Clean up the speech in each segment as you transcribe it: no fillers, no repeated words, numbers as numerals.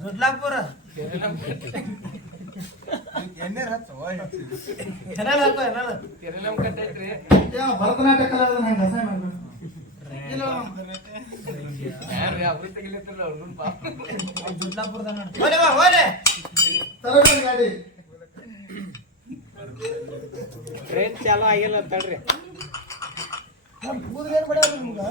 ದುಡ್ಲಾಪುರ ಎಣ್ಣೆ ಹಚ್ಚ ಏನಾರ ಹಾಕೋ ಏನಾರ ಭರತನಾಟ್ಯ ಕಲಾವಿದ ಹೆಂಗ ಅಸಹ್ಯ ಮಾಡ್ಬೇಕು ದುಡ್ಲಾಪುರದ ನೋಡಿ ಹೋಲೆ ತರಬೇಡಿ ಗಾಡಿ ಟ್ರೈನ್ ಚಾಲು ಆಗಿಲ್ಲ ತಡ್ರಿ ಕೂದಲೇನು ಬಡಿಯೋದು ನಿಮ್ಗೆ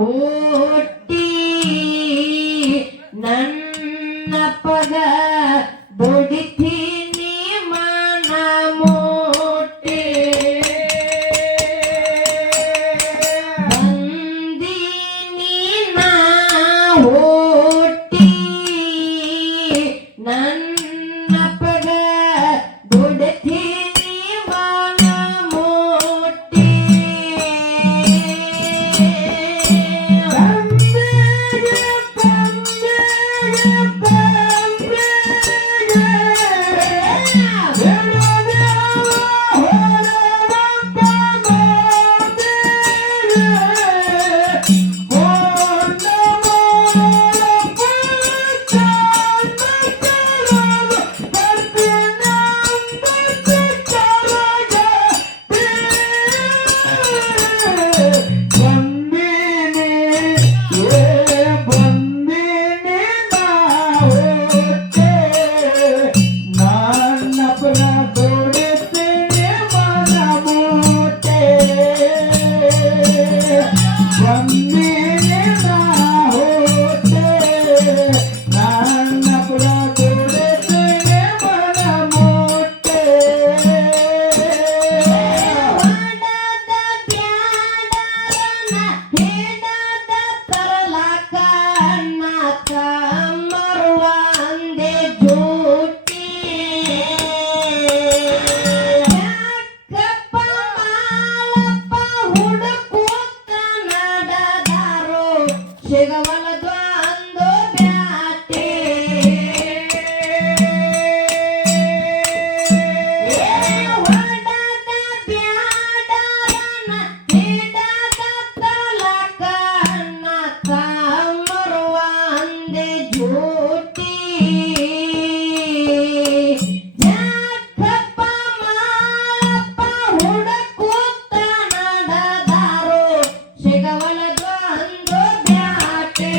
ಓಟಿ ನನ್ನ ಪಗ ಬಡಿತೀನಿ ಮನ ಮೋಟಿ ಬಂದೀನಿ ನಾ ಓಟಿ ನನ್ನ ಪಗ ಬಡಿತೀನಿ ಮನ ಮೋಟಿ ಶಿಗವಲದು ಅಂದು ಬ್ಯಾಟೆ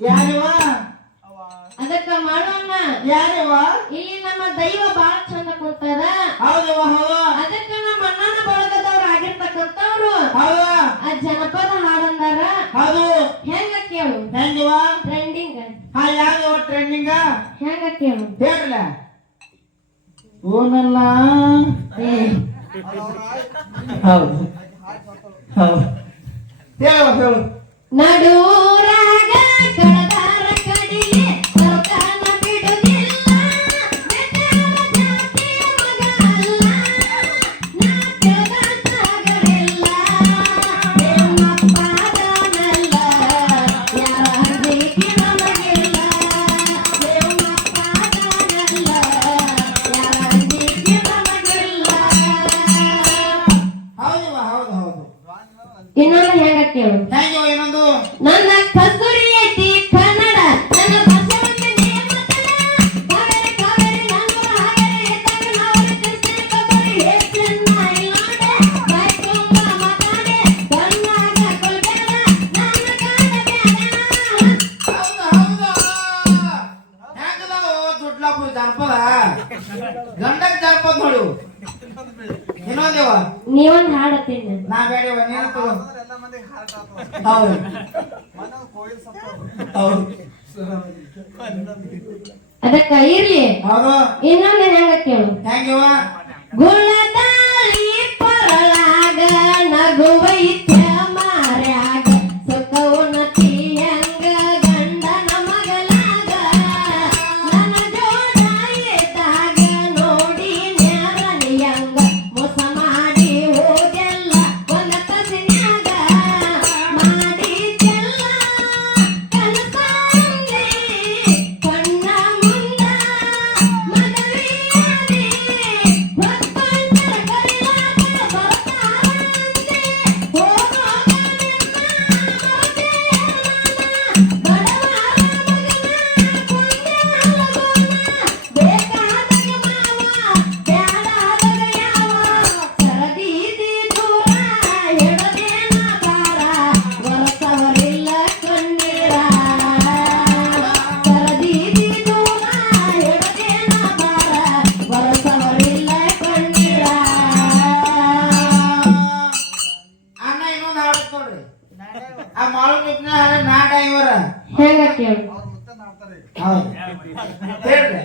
ಯಾರಿವ ಅದಕ್ಕ ಮಾಡೋಣ ಯಾರಿವ ಇಲ್ಲಿ ನಮ್ಮ ದೈವ ಬಾಳ ಚಂದ ಕೊಡ್ತಾರ ಹೌದವ ಹೌದು ಅದಕ್ಕ ನಮ್ಮ ಅಣ್ಣನ ಬಳಗದವ್ರು ಆಗಿರ್ತಕ್ಕಂಥವ್ರು ಹೌದು ಆ ಜನಪದ ಹಾಡಂದಾರ ಹೌದು ಹೆಂಗ ಕೇಳು ಹೆಂಗಿವ ಟ್ರೆಂಡಿಂಗ್ ಹಾ ಯಾರಿವ ಟ್ರೆಂಡಿಂಗ ಹೆಂಗ ಕೇಳು ಹೇಳ್ರಲ್ಲ ಓನಲ್ಲ ಏ, ಹೌದು ಹೌದು ಹೇಳು ಹೇಳು ನಡೂರಾಗ ಕಡದಾರ ಕಡಿಲೆ ಸೌಕಾನ ಬಿಡುದಿಲ್ಲ ಬೆಟ್ಟಾರ ಜಾತಿಯ ಮಗ ಅಲ್ಲ ನಾ ಕೆಳಗ ಸಾಗರಿಲ್ಲ ದೇವಪ್ಪದಾನಲ್ಲ ಯಾರ ಅಂಜಿಕೆ ನಮಗಿಲ್ಲ ದೇವಪ್ಪದಾನಲ್ಲ ಯಾರ ಅಂಜಿಕೆ ನಮಗಿಲ್ಲ ಹೌದವ ಹೌದು ಹೌದು ಇನ್ನೊಂದು ಹೆಂಗ ಕೇಳು ಹೆಂಗಿವ ಇನ್ನೊಂದು ನನ್ನ ಕಸ್ತೂರಿ ಐತಿ ಕನ್ನಡ ನನ್ನ ಭಾಷೆ ನೇಮಕಲ ಕಾವೇರಿ ಕಾವೇರಿ ನನ್ನ ಹಾಗೆರೆ ತಮಿಳ್ನಾಡು ಕೃಷ್ಣ ಕಸ್ತೂರಿ ಹೆಚ್ಚನ್ನ ಇಲ್ಲೋಡೆ ಬಾಯ್ ತುಂಬ ಮಾತಾಡೆ ಕಣ್ಣಾಗ ಕೊಲ್ಬೇಡ ನನ್ನ ಕಾಣಬೇಡ ಹೌದು ಹೌದು ದೊಡ್ಲಾಪುರ ಜಾನಪದ ಗಂಡಕ್ ಜಾನಪದ ನೋಡು ಇನ್ನೊಂದೇವ ನೀವೊಂದು ಹಾಡತ್ತೀನಿ ನಾ ಬೇಡವ ನೀನು ತಗೋ ಎಲ್ಲ ಮಂದಿಗೆ ಹಾರ್ಟ್ ಆತು ಹೌದು ಮನ ಕೋಯಿಲ್ ಸತ್ತ ಹೌದು ಅದಕ್ಕ ಇರ್ಲಿ ಹೌದು ಇನ್ನೊಂದು ಹೆಂಗ ಕೇಳು ಹೆಂಗಿವ ಗುಣದಾಳಿ ಪರಳಾಗ ನಗುವೈತ್ಯ ಮಾರ್ಯಾಗ ಸುಖವುನ್ನತಿ ಹೆಂಗ ಗಂಡನ ಮಗಲಾಗ ನನ್ನ ಜೋಡ ಇದ್ದಾಗ ನೋಡಿ ನ್ಯಾರನಿಯಂಗ ಮೋಸ ಮಾಡಿ ಹೋಗೆಲ್ಲ ಒಂದ ಕಸಿನ್ಯಾಗ ಮಾಡಿದ್ದೆಲ್ಲ ಕನಸಾಂದೆ ಕಣ್ಣ ಮುಂದ ಮದುವೆಯಾದೆ ಹೊತ್ತೊಂದರ ಕರಿಲಾಗ ಬರ್ತಾರಂತೆ ಹೋಗೋಗ ನಿಮ್ಮ ಮೋಸೆಯನ್ನ ಬಡವರ ಮಗನ ಕೊಂದೆ ಬೇಕಾದಾಗ ಮಾವ ಬ್ಯಾಡಾದಾಗ ಯಾವ ಸರದೀದಿ ದೂರ ಎಡದೇನ ಬಾರ ಬರಸವರಿಲ್ಲ ಕಣ್ಣೀರ ಸರದೀದಿ ದೂರ ಎಡದೇನ ಬಾರ ಬರಸವರಿಲ್ಲ ಕಣ್ಣೀರ ಅಣ್ಣ ಇನ್ನೊಂದು ಹಾಡುತ್ತ ನೋಡ್ರಿ ಆ ಮಾಳು ನಿಪ್ನ ಹಾಡ ನಾಡ ಇವರ ಹೆಂಗ ಕೇಳು ಅವ್ರ ಮುತ್ತ ನಾಡ್ತಾರೆ ಹೌದು ಹೇಳ್ರಿ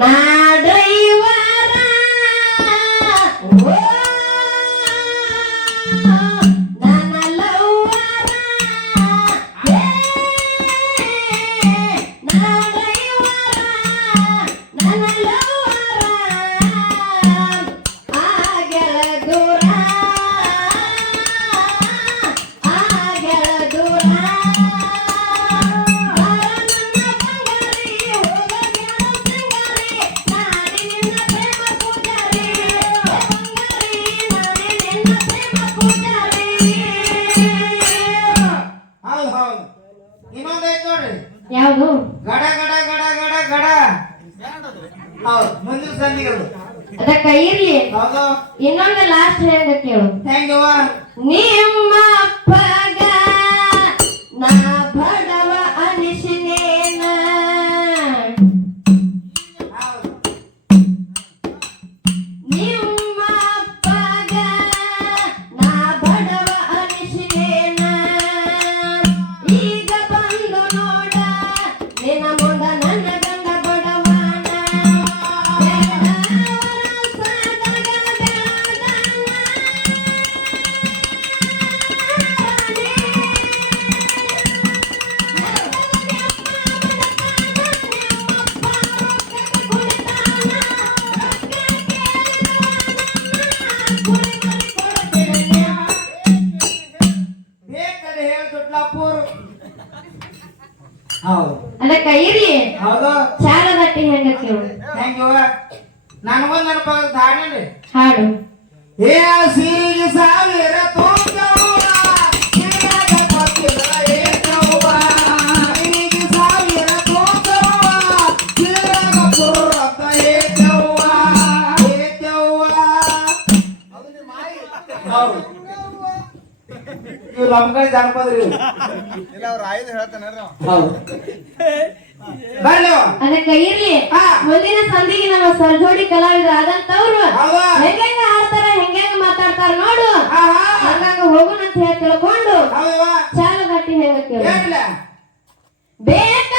ನಾಡೈವರ ಓ ನನ್ನ ಲವ್ವರ ಏ ನಾಡೈವರ ನನ್ನ ಲವ್ವರ ಆಗೆಳ ದೂರ ಆಗೆಳ ದೂರ ಹೌದು ಹೌದು ಇನ್ನೊಂದು ಐತ್ ನೋಡ್ರಿ ಯಾವುದು ಗಡ ಗಡ ಗಡ ಗಡ ಗಡ ಹೌದು ಮುಂದಿನ ಸಂದಿಗಳು ಅದಕ್ಕ ಇರ್ಲಿ ಹೌದು ಇನ್ನೊಂದು ಲಾಸ್ಟ್ ಹೆಂಗ ಕೇಳು ಹೆಂಗಿವ ನಿಮ್ಮ ಅಪ್ಪಗ ನಾ ಬಡವ ಅನಿಸಿನೇನ ಹೌದು ನಿಮ್ಮ ಅಪ್ಪಗ ನಾ ಬಡವ ಅನಿಸಿನೇನ ಈಗ ಬಂದು ನೋಡ ನಿನ್ನ ಮುಂದ ನನ್ನ ಗಂಡ ಬಡವನ ಬೇಕಾದ್ರೆ ಹೇಳಿ ದೊಡ್ಲಾಪುರ ಹೌದು ಅದಕ್ಕ ಇರ್ಲಿ ಹೌದು ಚಾರದಟ್ಟಿ ಹೆಂಗ ಕೇಳು ಹೆಂಗಿವ ನನಗೊಂದು ನೆನಪಾಗದ ಹಾಡೇನ್ರಿ ಹಾಡು ಏ ಸೀಗೆ ಸಾವಿರ ತೂಕವ್ವ, ನಿನಗ ಗೊತ್ತಿಲ್ಲ ಏನವ್ವ. ಸೀಗೆ ಸಾವಿರ ತೂಕವ್ವ, ನಿನಗ ಪುರ್ರತ ಏಕವ್ವ, ಏಕವ್ವ. ಹೌದು. ಇವ್ರು ಲಂಬಕಳಿ ಜಾನಪದ್ರಿ ಇವು. ಇಲ್ಲ ಅವ್ರ ಆಯ್ದು ಹೇಳ್ತಾನೆ ಹೌದು ಬರ್ಲಿ ಅವ. ಅದಕ್ಕೆ ಇರ್ಲಿ ಹಾ. ಮುಂದಿನ ಸಂಧಿಗೆ ನಮ್ಮ ಸರ್ಜೋಡಿ ಕಲಾವಿದರಾದಂತವ್ರು ಹೌದಾ? ಹೆಂಗ ಹಾಡ್ತಾರ ಹೆಂಗ ಮಾತಾಡ್ತಾರ ನೋಡು ಆಹಾ. ಹಂಗ ಹೋಗುಣ ಅಂತ ಹೇಳಿ ತಿಳ್ಕೊಂಡು ಹೌದವ್ವ. ಚಾಲು ಗಟ್ಟಿ ಹೆಂಗ ಕೇಳ ಹೇಳ್ಲ. ಬೇಕ